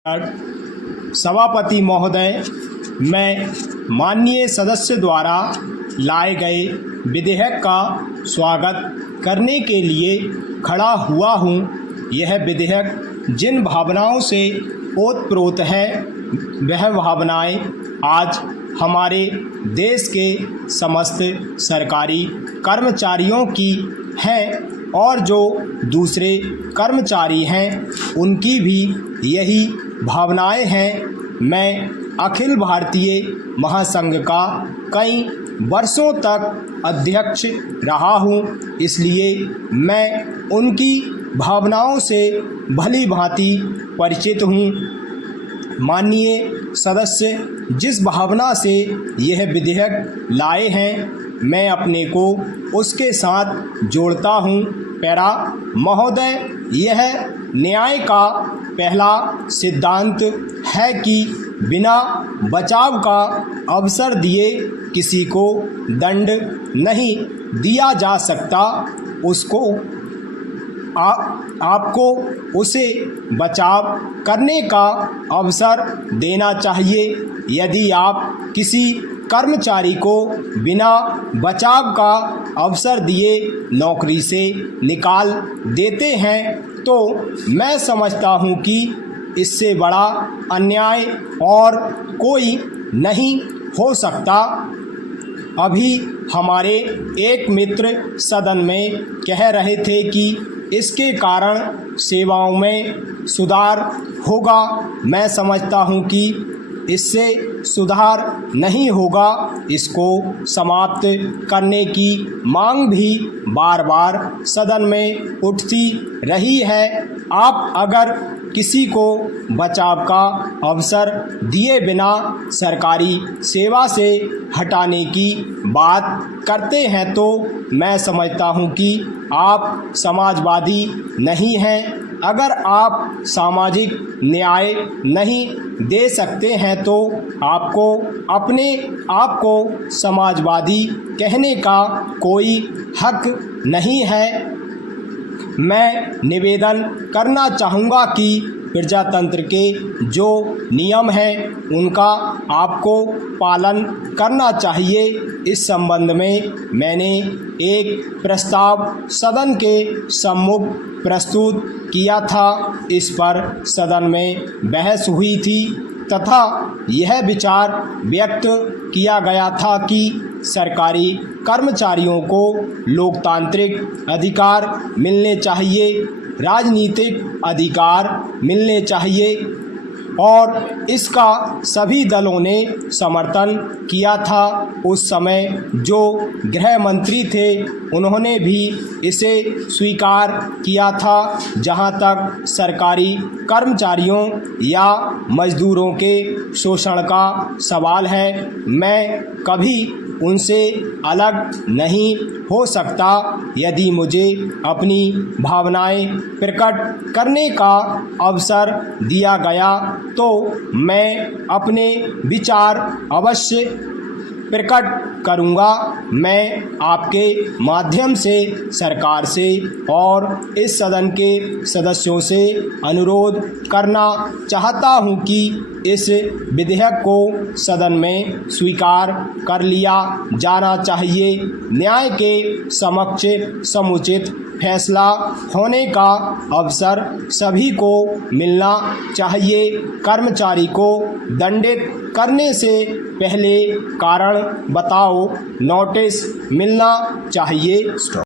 सभापति महोदय, मैं माननीय सदस्य द्वारा लाए गए विधेयक का स्वागत करने के लिए खड़ा हुआ हूँ। यह विधेयक जिन भावनाओं से ओतप्रोत है, वह भावनाएं आज हमारे देश के समस्त सरकारी कर्मचारियों की हैं और जो दूसरे कर्मचारी हैं उनकी भी यही भावनाएं हैं। मैं अखिल भारतीय महासंघ का कई वर्षों तक अध्यक्ष रहा हूं, इसलिए मैं उनकी भावनाओं से भली भांति परिचित हूं। माननीय सदस्य जिस भावना से यह विधेयक लाए हैं, मैं अपने को उसके साथ जोड़ता हूं। पैरा महोदय, यह न्याय का पहला सिद्धांत है कि बिना बचाव का अवसर दिए किसी को दंड नहीं दिया जा सकता। उसको आपको उसे बचाव करने का अवसर देना चाहिए। यदि आप किसी कर्मचारी को बिना बचाव का अवसर दिए नौकरी से निकाल देते हैं तो मैं समझता हूं कि इससे बड़ा अन्याय और कोई नहीं हो सकता। अभी हमारे एक मित्र सदन में कह रहे थे कि इसके कारण सेवाओं में सुधार होगा। मैं समझता हूं कि इससे सुधार नहीं होगा। इसको समाप्त करने की मांग भी बार बार सदन में उठती रही है। आप अगर किसी को बचाव का अवसर दिए बिना सरकारी सेवा से हटाने की बात करते हैं तो मैं समझता हूं कि आप समाजवादी नहीं हैं। अगर आप सामाजिक न्याय नहीं दे सकते हैं तो आपको अपने आप को समाजवादी कहने का कोई हक नहीं है। मैं निवेदन करना चाहूँगा कि प्रजातंत्र के जो नियम हैं उनका आपको पालन करना चाहिए। इस संबंध में मैंने एक प्रस्ताव सदन के सम्मुख प्रस्तुत किया था। इस पर सदन में बहस हुई थी तथा यह विचार व्यक्त किया गया था कि सरकारी कर्मचारियों को लोकतांत्रिक अधिकार मिलने चाहिए, राजनीतिक अधिकार मिलने चाहिए और इसका सभी दलों ने समर्थन किया था। उस समय जो गृह मंत्री थे उन्होंने भी इसे स्वीकार किया था। जहां तक सरकारी कर्मचारियों या मजदूरों के शोषण का सवाल है, मैं कभी उनसे अलग नहीं हो सकता। यदि मुझे अपनी भावनाएं प्रकट करने का अवसर दिया गया तो मैं अपने विचार अवश्य प्रकट करूंगा। मैं आपके माध्यम से सरकार से और इस सदन के सदस्यों से अनुरोध करना चाहता हूं कि इस विधेयक को सदन में स्वीकार कर लिया जाना चाहिए। न्याय के समक्ष समुचित फैसला होने का अवसर सभी को मिलना चाहिए। कर्मचारी को दंडित करने से पहले कारण बताओ नोटिस मिलना चाहिए।